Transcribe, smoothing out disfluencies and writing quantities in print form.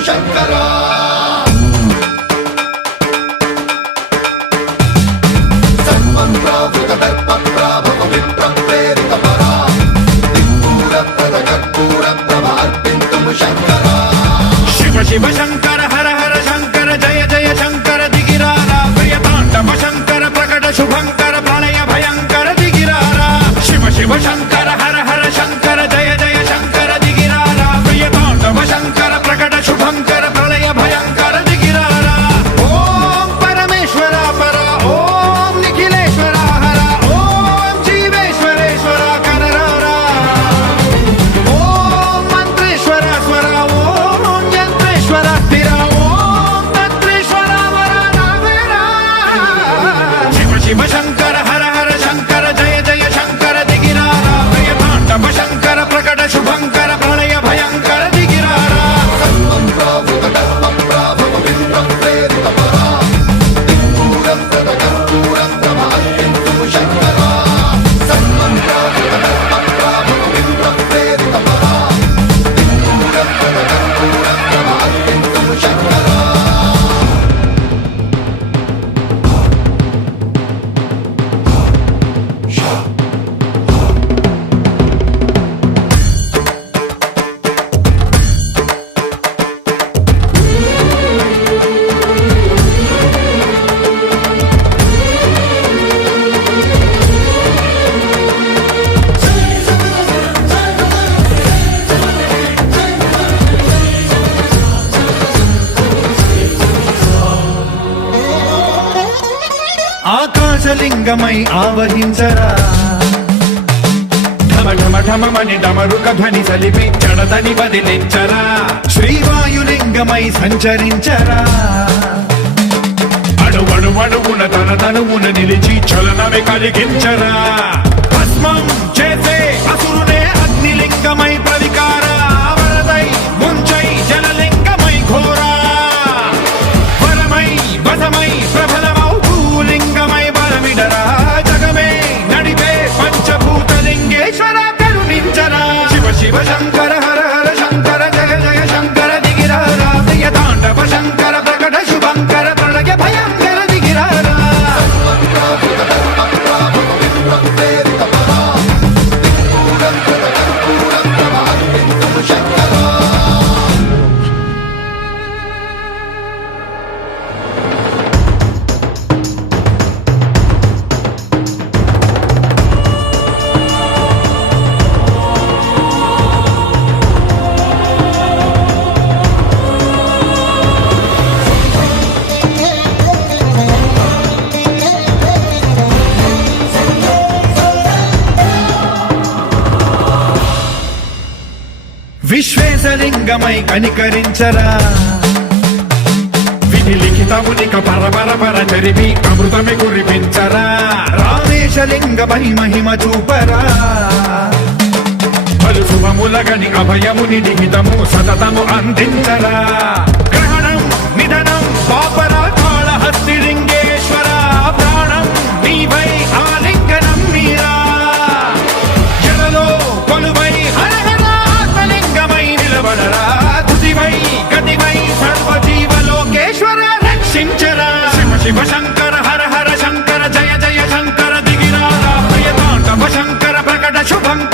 శంకరా శివ శివ శంకర హర హర శంకర జయ జయ శంకర దిగిరారా ప్రియతాండవ శంకర ప్రకట శుభంకర ప్రళయ భయంకర దిగిరారా శివ శివ శంకర హర హర శంకర జయ జయ శంకర దిగిరారా ప్రియతాండవ శంకర ప్రకట శుభంకర ప్రళయ భయంకర దిగిరారా ఓం పరమేశ్వర పర ఓం నిఖిలేశ్వర హర ఓం జీవేశ్వరేశ్వర కరరారా ఓం మంత్రేశ్వర స్వర ఓం యంత్రేశ్వర స్థిర ఓం తంత్రేశ్వర వర నావేరా శివ శివ శంకర హర హర శంకర జయ జయ శంకర దిగిరారా ప్రియతాండవ శంకర ప్రకట శుభంకర ప్రళయ భయంకర దిగిరారా ఆకాశలింగమై ఆవహించరా ఢమ ఢమ ఢమమని డమరుక ధ్వని సలిపి జడదని వదిలించరా శ్రీవాయులింగమై సంచరించరా అణువణువున తన తనువున నిలిచి చలనమే కలిగించరా భస్మం చేసే అసురునే అగ్నిలింగమై ప్రవికార వరదై ముంచై జలలింగమై ఘోరా వరమై వసమై ప్రబలమౌ భూలింగమై బలమిడరా జగమే నడిపే పంచభూతలింగేశ్వర కరుణించరా శివ శివ శంకర హర హర శంకర జయ జయ శంకర దిగిరారా ప్రియతాండవ శంకర ప్రకట శుభంకర ప్రళయ భయంకర దిగిరారా విశ్వేశలింగమై కనికరించరా విధి లిఖితమునిక పరపర పర జరిపి అమృతమి కురిపించరా రామేశలింగమై మహిమ చూపరా పలు శుభములగని అభయముని నిహితము సతతము అందించరా గ్రహణం నిధనం పాపర కాళహస్తి లింగేశ్వర ప్రాణం నీవై ఆలింగనం మీరా జలలో కొలువై హర హర ఆత్మలింగమై నిలబడరా తుదివై గతివై సర్వజీవలోకేశ్వర రక్షించరా శివ శివ శంకర హర హర శంకర జయ జయ శంకర దిగిరారా ప్రియతాండవ శంకర ప్రకట శుభంకర